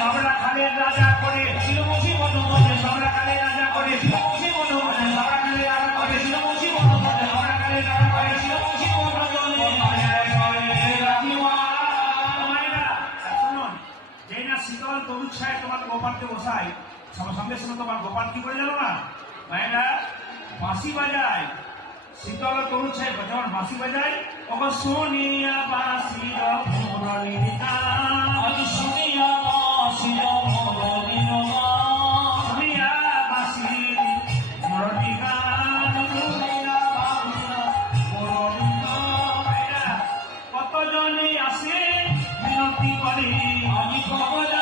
সবরা খালের রাজা করে শিলমুখী বনমধ্যে সবরা খালের রাজা করে শিলমুখী বনমধ্যে সবরা খালের রাজা করে শিলমুখী বনমধ্যে সবরা খালের রাজা করে শিলমুখী শুনুন, যেই না শীতল তরুণ ছায় তোমার গোপালকে বসাই সঙ্গে সঙ্গে তোমার গোপাল কি করে জানো না মায়েরা বাঁশি বাজায়। শীতল তরুণ ছায় যখন বাঁশি বাজায় তখন সোনিয়া বাঁশির মুরলীর গান, সোনিয়া বাঁশির মুরলীর গান, সোনিয়া বাঁশির মুরলী গান, সোনিয়া বাঁশির মুরলী গান। কতজনে আসে মিনতি করে আমি কবলা